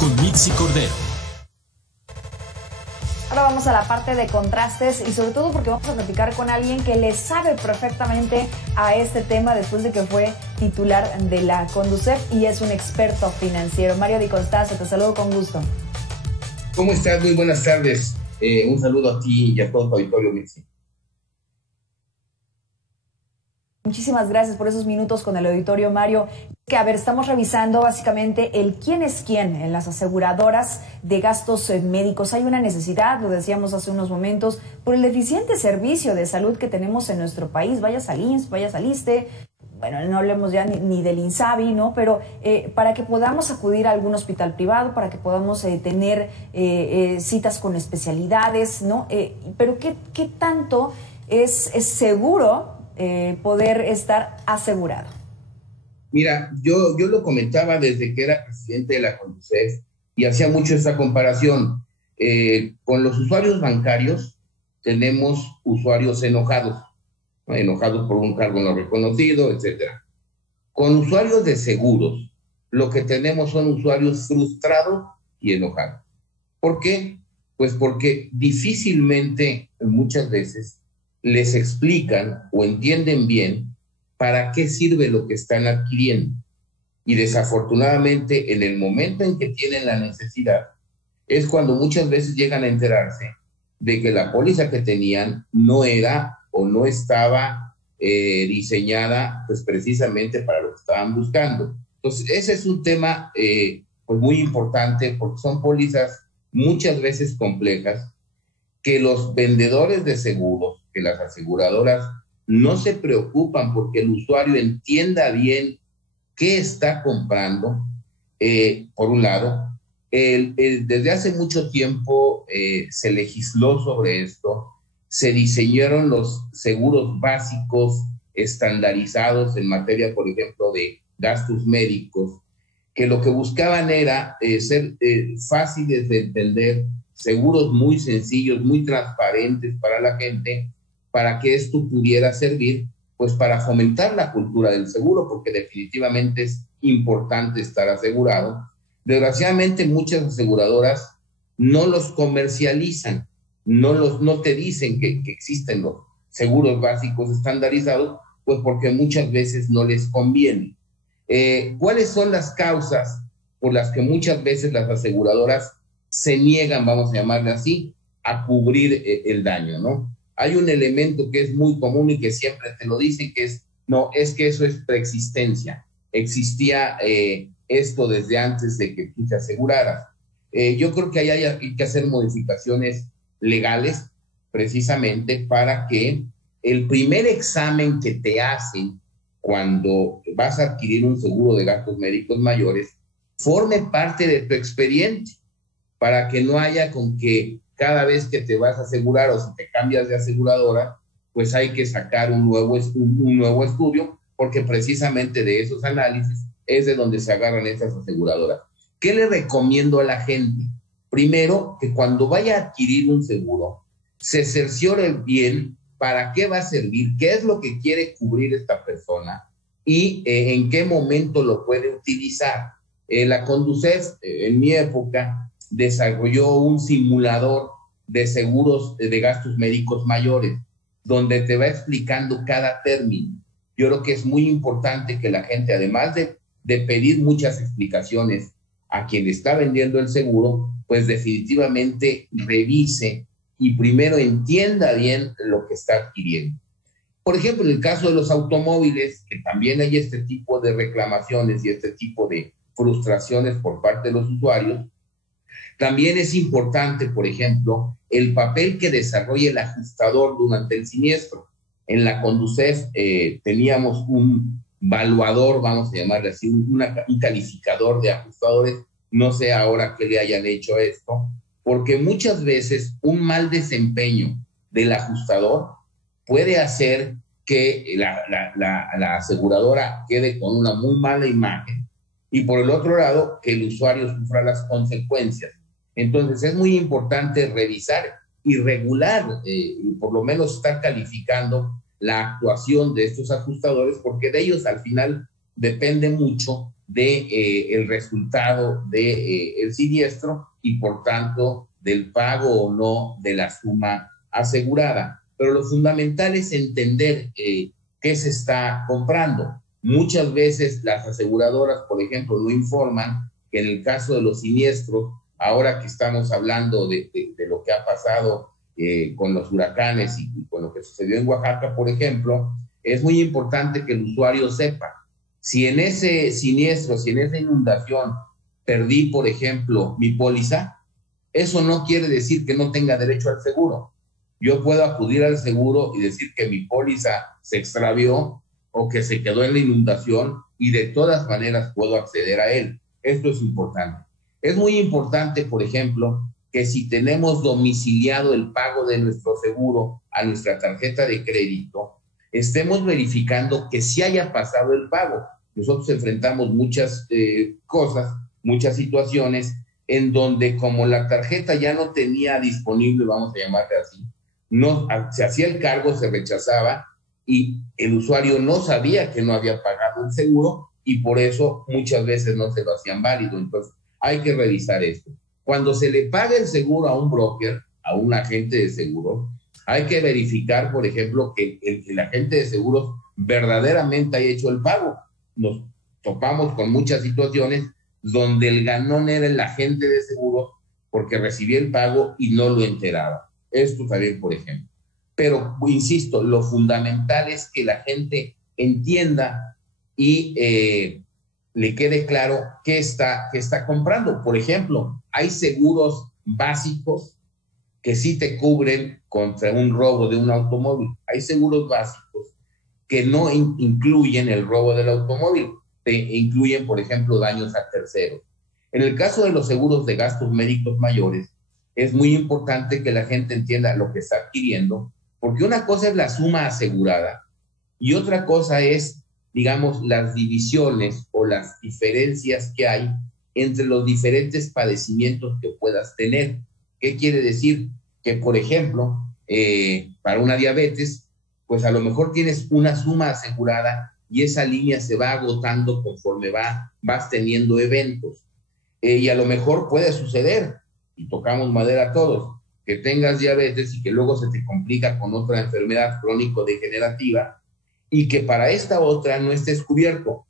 con Mitzi Cordero. Ahora vamos a la parte de contrastes y sobre todo porque vamos a platicar con alguien que le sabe perfectamente a este tema después de que fue titular de la Conducef y es un experto financiero. Mario Di Constanzo, te saludo con gusto. ¿Cómo estás? Muy buenas tardes. Un saludo a ti y a todo tu auditorio, Mitzi. Muchísimas gracias por esos minutos con el auditorio, Mario. Que, a ver, estamos revisando básicamente el quién es quién en las aseguradoras de gastos médicos. Hay una necesidad, lo decíamos hace unos momentos, por el deficiente servicio de salud que tenemos en nuestro país. Vayas al IMSS, vayas al ISSSTE, bueno, no hablemos ya ni del INSABI, ¿no? Pero para que podamos acudir a algún hospital privado, para que podamos tener citas con especialidades, ¿no? Pero ¿qué tanto es seguro poder estar asegurado? Mira, yo lo comentaba desde que era presidente de la Conducef y hacía mucho esta comparación. Con los usuarios bancarios tenemos usuarios enojados, ¿no? Enojados por un cargo no reconocido, etcétera. Con usuarios de seguros, lo que tenemos son usuarios frustrados y enojados. ¿Por qué? Pues porque difícilmente, muchas veces, les explican o entienden bien para qué sirve lo que están adquiriendo. Y desafortunadamente, en el momento en que tienen la necesidad, es cuando muchas veces llegan a enterarse de que la póliza que tenían no era o no estaba diseñada pues precisamente para lo que estaban buscando. Entonces, ese es un tema pues muy importante porque son pólizas muchas veces complejas que los vendedores de seguros, que las aseguradoras no se preocupan porque el usuario entienda bien qué está comprando, por un lado. Desde hace mucho tiempo se legisló sobre esto, se diseñaron los seguros básicos estandarizados en materia, por ejemplo, de gastos médicos, que lo que buscaban era ser fáciles de entender, seguros muy sencillos, muy transparentes para la gente, para que esto pudiera servir, pues para fomentar la cultura del seguro, porque definitivamente es importante estar asegurado. Desgraciadamente muchas aseguradoras no los comercializan, no te dicen que existen los seguros básicos estandarizados, pues porque muchas veces no les conviene. ¿Cuáles son las causas por las que muchas veces las aseguradoras se niegan, vamos a llamarle así, a cubrir el daño, ¿no? Hay un elemento que es muy común y que siempre te lo dicen, que es, no, es que eso es preexistencia. Existía esto desde antes de que tú te aseguraras. Yo creo que hay que hacer modificaciones legales precisamente para que el primer examen que te hacen cuando vas a adquirir un seguro de gastos médicos mayores forme parte de tu expediente, para que no haya con que cada vez que te vas a asegurar o si te cambias de aseguradora, pues hay que sacar un nuevo estudio, porque precisamente de esos análisis es de donde se agarran estas aseguradoras. ¿Qué le recomiendo a la gente? Primero, que cuando vaya a adquirir un seguro, se cerciore bien para qué va a servir, qué es lo que quiere cubrir esta persona y en qué momento lo puede utilizar. La Conducef, en mi época, desarrolló un simulador de seguros de gastos médicos mayores, donde te va explicando cada término. Yo creo que es muy importante que la gente, además de pedir muchas explicaciones a quien está vendiendo el seguro, pues definitivamente revise y primero entienda bien lo que está adquiriendo. Por ejemplo, en el caso de los automóviles, que también hay este tipo de reclamaciones y este tipo de frustraciones por parte de los usuarios, también es importante, por ejemplo, el papel que desarrolla el ajustador durante el siniestro. En la Conducef teníamos un valuador, vamos a llamarle así, un calificador de ajustadores. No sé ahora qué le hayan hecho esto, porque muchas veces un mal desempeño del ajustador puede hacer que la aseguradora quede con una muy mala imagen y por el otro lado que el usuario sufra las consecuencias. Entonces es muy importante revisar y regular, y por lo menos estar calificando la actuación de estos ajustadores, porque de ellos al final depende mucho de el resultado de el siniestro y por tanto del pago o no de la suma asegurada. Pero lo fundamental es entender qué se está comprando. Muchas veces las aseguradoras, por ejemplo, no informan que en el caso de los siniestros, ahora que estamos hablando de lo que ha pasado con los huracanes y con lo que sucedió en Oaxaca, por ejemplo, es muy importante que el usuario sepa si en ese siniestro, si en esa inundación perdí, por ejemplo, mi póliza, eso no quiere decir que no tenga derecho al seguro. Yo puedo acudir al seguro y decir que mi póliza se extravió o que se quedó en la inundación y de todas maneras puedo acceder a él. Esto es importante. Es muy importante, por ejemplo, que si tenemos domiciliado el pago de nuestro seguro a nuestra tarjeta de crédito, estemos verificando que sí haya pasado el pago. Nosotros enfrentamos muchas cosas, muchas situaciones en donde como la tarjeta ya no tenía disponible, vamos a llamarle así, no, se hacía el cargo, se rechazaba y el usuario no sabía que no había pagado el seguro y por eso muchas veces no se lo hacían válido. Entonces hay que revisar esto. Cuando se le paga el seguro a un broker, a un agente de seguro, hay que verificar, por ejemplo, que el agente de seguros verdaderamente haya hecho el pago. Nos topamos con muchas situaciones donde el ganón era el agente de seguros porque recibía el pago y no lo enteraba. Esto también, por ejemplo. Pero, insisto, lo fundamental es que la gente entienda y le quede claro qué está comprando. Por ejemplo, hay seguros básicos que sí te cubren contra un robo de un automóvil. Hay seguros básicos que no incluyen el robo del automóvil, te incluyen, por ejemplo, daños a terceros. En el caso de los seguros de gastos médicos mayores, es muy importante que la gente entienda lo que está adquiriendo, porque una cosa es la suma asegurada y otra cosa es, digamos, las divisiones o las diferencias que hay entre los diferentes padecimientos que puedas tener. ¿Qué quiere decir? Que, por ejemplo, para una diabetes, pues a lo mejor tienes una suma asegurada y esa línea se va agotando conforme vas teniendo eventos. Y a lo mejor puede suceder, y tocamos madera todos, que tengas diabetes y que luego se te complica con otra enfermedad crónico-degenerativa y que para esta otra no estés cubierto.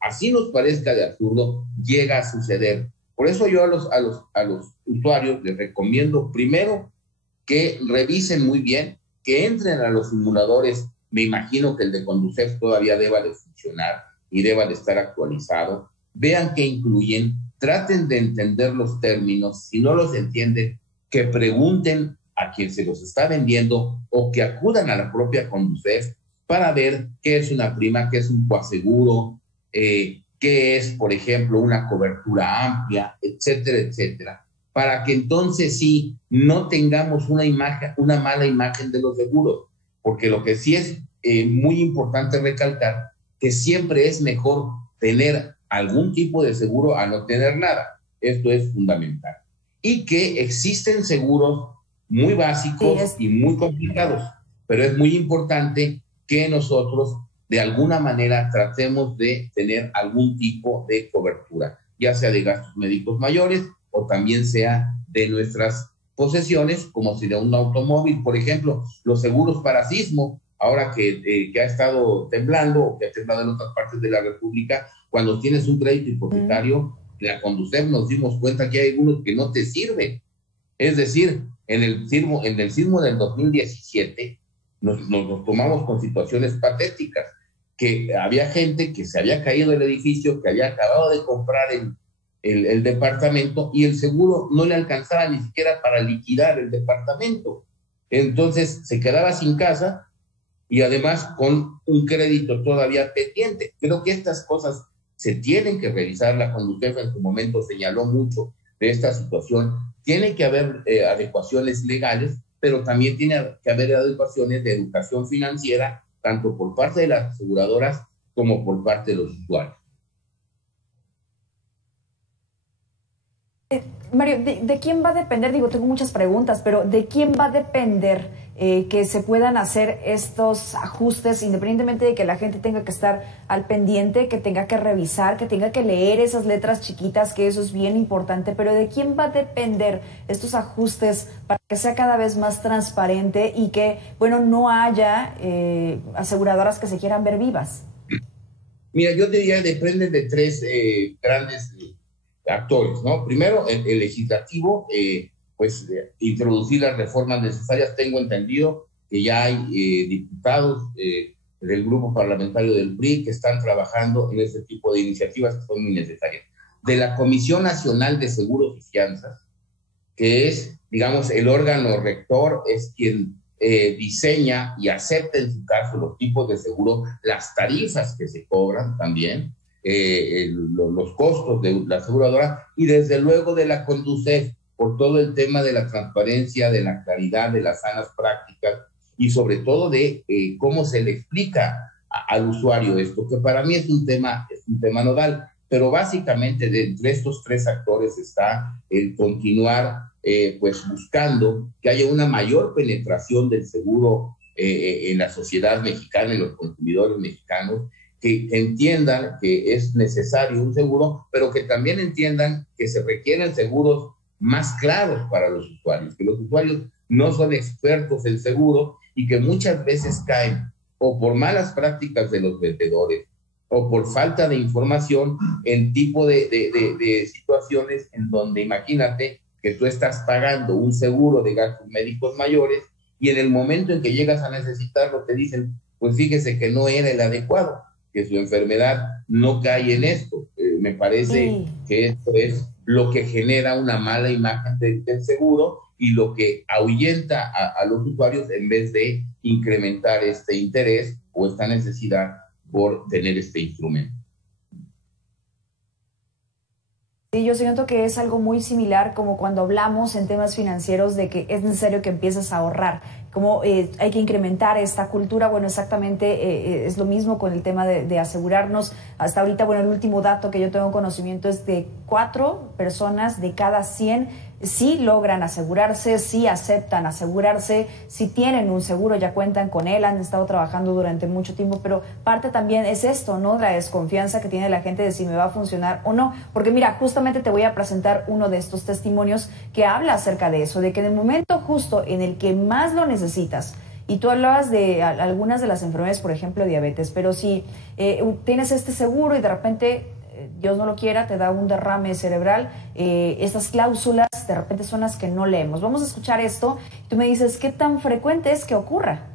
Así nos parezca de absurdo, llega a suceder. Por eso yo a los usuarios les recomiendo primero que revisen muy bien, que entren a los simuladores. Me imagino que el de Conducef todavía deba de funcionar y deba de estar actualizado. Vean qué incluyen, traten de entender los términos. Si no los entienden, que pregunten a quien se los está vendiendo o que acudan a la propia Conducef para ver qué es una prima, qué es un coaseguro, qué es, por ejemplo, una cobertura amplia, etcétera, etcétera, para que entonces sí no tengamos una mala imagen de los seguros, porque lo que sí es muy importante recalcar que siempre es mejor tener algún tipo de seguro a no tener nada. Esto es fundamental. Y que existen seguros muy básicos y muy complicados, pero es muy importante que nosotros de alguna manera tratemos de tener algún tipo de cobertura, ya sea de gastos médicos mayores o también sea de nuestras posesiones, como si de un automóvil, por ejemplo, los seguros para sismo, ahora que ha estado temblando o que ha temblado en otras partes de la República, cuando tienes un crédito hipotecario, la Conducef nos dimos cuenta que hay algunos que no te sirven. Es decir, en el sismo del 2017 nos tomamos con situaciones patéticas, que había gente que se había caído del edificio, que había acabado de comprar el departamento y el seguro no le alcanzaba ni siquiera para liquidar el departamento. Entonces se quedaba sin casa y además con un crédito todavía pendiente. Creo que estas cosas se tienen que revisar. La Conducef en su momento señaló mucho de esta situación. Tiene que haber adecuaciones legales, pero también tiene que haber adecuaciones de educación financiera, tanto por parte de las aseguradoras como por parte de los usuarios. Mario, ¿de quién va a depender? Digo, tengo muchas preguntas, pero ¿de quién va a depender que se puedan hacer estos ajustes, independientemente de que la gente tenga que estar al pendiente, que tenga que revisar, que tenga que leer esas letras chiquitas, que eso es bien importante, pero ¿de quién va a depender estos ajustes para que sea cada vez más transparente y que, bueno, no haya aseguradoras que se quieran ver vivas? Mira, yo diría que dependen de tres grandes actores, ¿no? Primero, el legislativo, introducir las reformas necesarias. Tengo entendido que ya hay diputados del grupo parlamentario del PRI que están trabajando en este tipo de iniciativas que son muy necesarias. De la Comisión Nacional de Seguros y Fianzas, que es, digamos, el órgano rector, es quien diseña y acepta en su caso los tipos de seguro, las tarifas que se cobran también, los costos de la aseguradora, y desde luego de la Conducef, por todo el tema de la transparencia, de la claridad, de las sanas prácticas y sobre todo de cómo se le explica al usuario esto, que para mí es un tema nodal, pero básicamente entre estos tres actores está el continuar buscando que haya una mayor penetración del seguro en la sociedad mexicana, en los consumidores mexicanos, que entiendan que es necesario un seguro, pero que también entiendan que se requieren seguros más claros para los usuarios, que los usuarios no son expertos en seguro y que muchas veces caen o por malas prácticas de los vendedores o por falta de información en tipo de situaciones en donde imagínate que tú estás pagando un seguro de gastos médicos mayores y en el momento en que llegas a necesitarlo te dicen, pues fíjese que no era el adecuado, que su enfermedad no cae en esto. Me parece que esto es lo que genera una mala imagen del seguro y lo que ahuyenta a los usuarios en vez de incrementar este interés o esta necesidad por tener este instrumento. Sí, yo siento que es algo muy similar como cuando hablamos en temas financieros de que es necesario que empieces a ahorrar, como hay que incrementar esta cultura. Bueno, exactamente es lo mismo con el tema de asegurarnos. Hasta ahorita, bueno, el último dato que yo tengo conocimiento es de 4 personas de cada 100 sí logran asegurarse, sí aceptan asegurarse, sí tienen un seguro, ya cuentan con él, han estado trabajando durante mucho tiempo, pero parte también es esto, ¿no? La desconfianza que tiene la gente de si me va a funcionar o no, porque mira, justamente te voy a presentar uno de estos testimonios que habla acerca de eso, de que en el momento justo en el que más lo necesitas, y tú hablabas de algunas de las enfermedades, por ejemplo, diabetes, pero si tienes este seguro y de repente Dios no lo quiera, te da un derrame cerebral, estas cláusulas de repente son las que no leemos. Vamos a escuchar esto y tú me dices, ¿qué tan frecuente es que ocurra?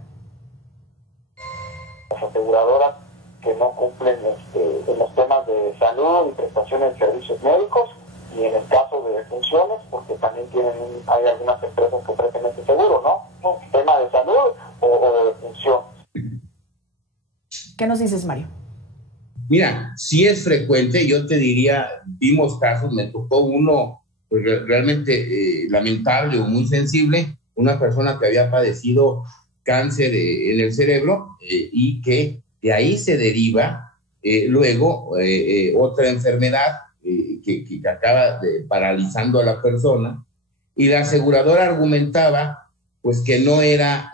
Las aseguradoras que no cumplen en los temas de salud y prestaciones de servicios médicos, y en el caso de defunciones, porque también hay algunas empresas que ofrecen este seguro, ¿no? Tema de salud o de defunción. ¿Qué nos dices, Mario? Mira, sí es frecuente, yo te diría, vimos casos, me tocó uno pues, realmente lamentable o muy sensible, una persona que había padecido cáncer en el cerebro y que de ahí se deriva luego otra enfermedad que acaba paralizando a la persona, y la aseguradora argumentaba pues que no era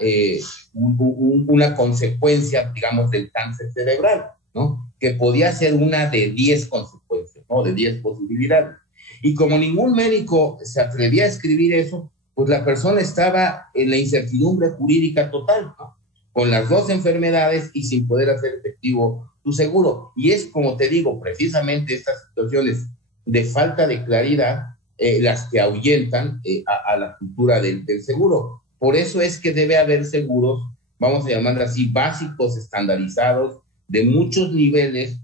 una consecuencia, digamos, del cáncer cerebral, ¿no? Que podía ser una de 10 consecuencias, ¿no? De 10 posibilidades. Y como ningún médico se atrevía a escribir eso, pues la persona estaba en la incertidumbre jurídica total, ¿no? Con las dos enfermedades y sin poder hacer efectivo tu seguro. Y es, como te digo, precisamente estas situaciones de falta de claridad las que ahuyentan a la cultura del seguro. Por eso es que debe haber seguros, vamos a llamarlo así, básicos, estandarizados, de muchos niveles,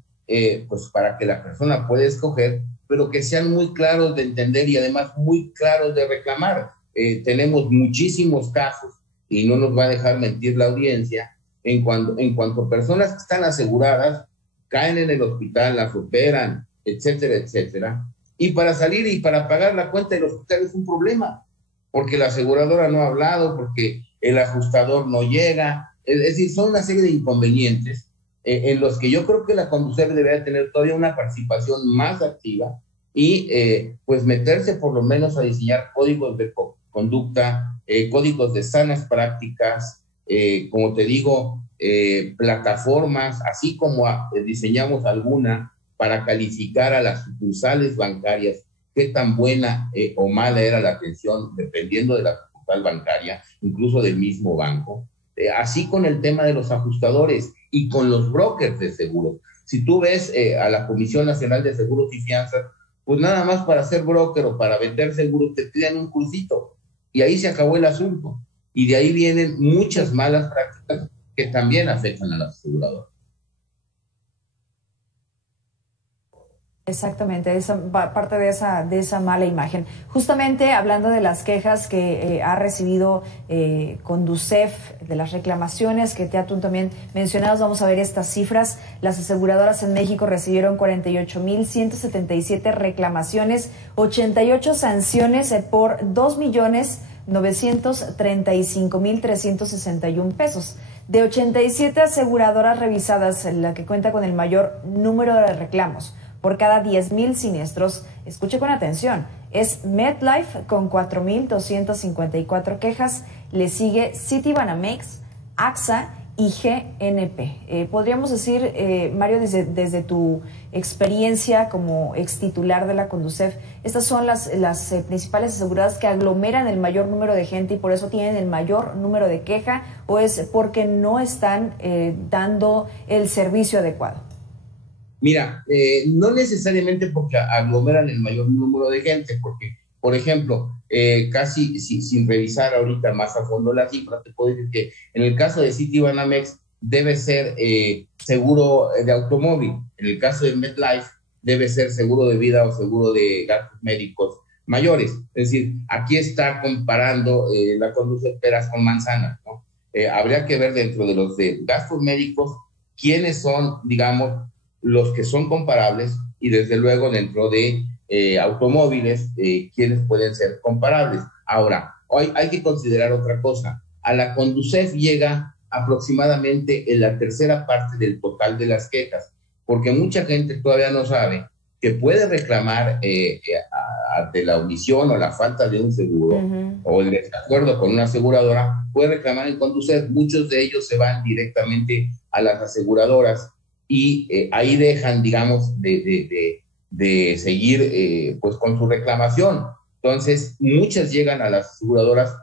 pues para que la persona pueda escoger, pero que sean muy claros de entender y además muy claros de reclamar. Tenemos muchísimos casos, y no nos va a dejar mentir la audiencia, en cuanto a personas que están aseguradas, caen en el hospital, las operan, etcétera, etcétera, y para salir y para pagar la cuenta del hospital es un problema, porque la aseguradora no ha hablado, porque el ajustador no llega, es decir, son una serie de inconvenientes en los que yo creo que la Conducef debería tener todavía una participación más activa y pues meterse por lo menos a diseñar códigos de conducta, códigos de sanas prácticas, como te digo, plataformas, así como diseñamos alguna para calificar a las sucursales bancarias, qué tan buena o mala era la atención, dependiendo de la sucursal bancaria, incluso del mismo banco. Así con el tema de los ajustadores y con los brokers de seguros. Si tú ves a la Comisión Nacional de Seguros y Fianzas, pues nada más para ser broker o para vender seguros te piden un cursito y ahí se acabó el asunto. Y de ahí vienen muchas malas prácticas que también afectan a las aseguradoras. Exactamente, parte de esa mala imagen. Justamente hablando de las quejas que ha recibido Conducef, de las reclamaciones que te tú también mencionabas, vamos a ver estas cifras. Las aseguradoras en México recibieron 48,177 reclamaciones, 88 sanciones por 2,935,361 pesos. De 87 aseguradoras revisadas, la que cuenta con el mayor número de reclamos por cada 10,000 siniestros, escuche con atención, es MetLife con 4,254 quejas, le sigue Citibanamex, AXA y GNP. Podríamos decir, Mario, desde tu experiencia como extitular de la Conducef, estas son las principales aseguradoras que aglomeran el mayor número de gente y por eso tienen el mayor número de queja, o es porque no están dando el servicio adecuado. Mira, no necesariamente porque aglomeran el mayor número de gente, porque, por ejemplo, casi sin revisar ahorita más a fondo la cifra, te puedo decir que en el caso de Citibanamex debe ser seguro de automóvil, en el caso de MetLife debe ser seguro de vida o seguro de gastos médicos mayores. Es decir, aquí está comparando la Conducef peras con manzanas, ¿no? Habría que ver dentro de los de gastos médicos quiénes son, digamos, los que son comparables y desde luego dentro de automóviles, quienes pueden ser comparables. Ahora, hoy hay que considerar otra cosa. A la Conducef llega aproximadamente en la tercera parte del total de las quejas, porque mucha gente todavía no sabe que puede reclamar ante la omisión o la falta de un seguro o el desacuerdo con una aseguradora, puede reclamar en Conducef. Muchos de ellos se van directamente a las aseguradoras y ahí dejan, digamos, de seguir pues con su reclamación. Entonces, muchas llegan a las aseguradoras,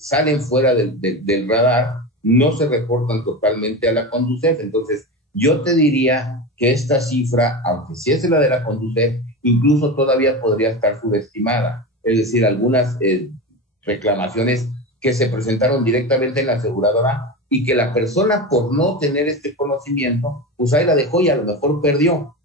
salen fuera del radar, no se reportan totalmente a la Conducef. Entonces, yo te diría que esta cifra, aunque sí es la de la Conducef, incluso todavía podría estar subestimada. Es decir, algunas reclamaciones que se presentaron directamente en la aseguradora y que la persona, por no tener este conocimiento, pues ahí la dejó y a lo mejor perdió.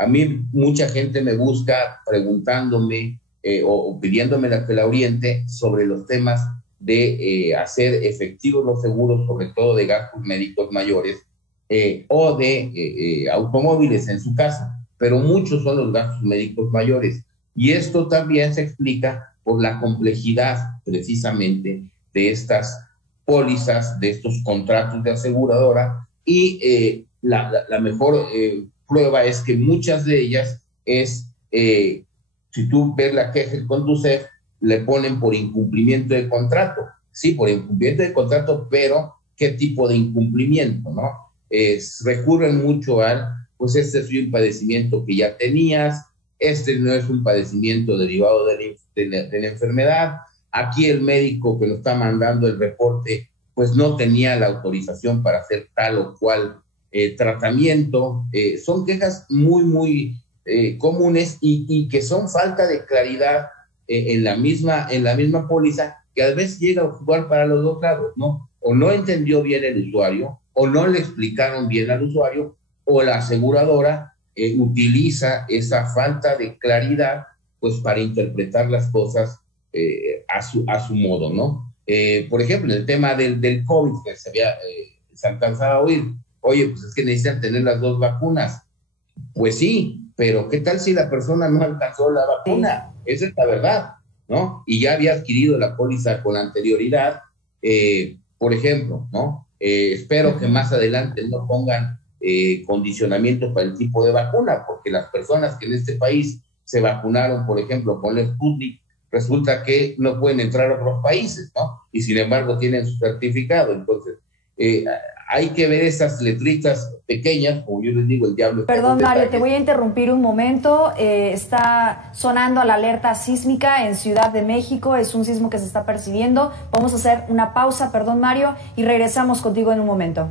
A mí mucha gente me busca preguntándome o pidiéndome que la oriente sobre los temas de hacer efectivos los seguros, sobre todo de gastos médicos mayores o de automóviles en su caso, pero muchos son los gastos médicos mayores. Y esto también se explica por la complejidad precisamente de estas pólizas, de estos contratos de aseguradora, y la mejor prueba es que muchas de ellas es, si tú ves la queja del Conducef, le ponen por incumplimiento de contrato. Sí, por incumplimiento de contrato, pero ¿qué tipo de incumplimiento, no? Recurren mucho al, pues este es un padecimiento que ya tenías, este no es un padecimiento derivado de la enfermedad. Aquí el médico que nos está mandando el reporte, pues no tenía la autorización para hacer tal o cual tratamiento. Son quejas muy comunes y que son falta de claridad en la misma póliza, que a veces llega a jugar para los dos lados, ¿no? O no entendió bien el usuario, o no le explicaron bien al usuario, o la aseguradora utiliza esa falta de claridad pues para interpretar las cosas a su modo, ¿no? Por ejemplo, el tema del COVID, que se alcanzaba a oír, oye, pues es que necesitan tener las dos vacunas. Pues sí, pero ¿qué tal si la persona no alcanzó la vacuna? Esa es la verdad, ¿no? Y ya había adquirido la póliza con anterioridad, por ejemplo, ¿no? Espero que más adelante no pongan condicionamientos para el tipo de vacuna, porque las personas que en este país se vacunaron, por ejemplo, con el Sputnik, resulta que no pueden entrar a otros países, ¿no? Y sin embargo tienen su certificado. Entonces, hay que ver esas letritas pequeñas, como yo les digo, el diablo. Perdón, Mario, te voy a interrumpir un momento. Está sonando la alerta sísmica en Ciudad de México. Es un sismo que se está percibiendo. Vamos a hacer una pausa, perdón, Mario, y regresamos contigo en un momento.